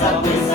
Zabłysnął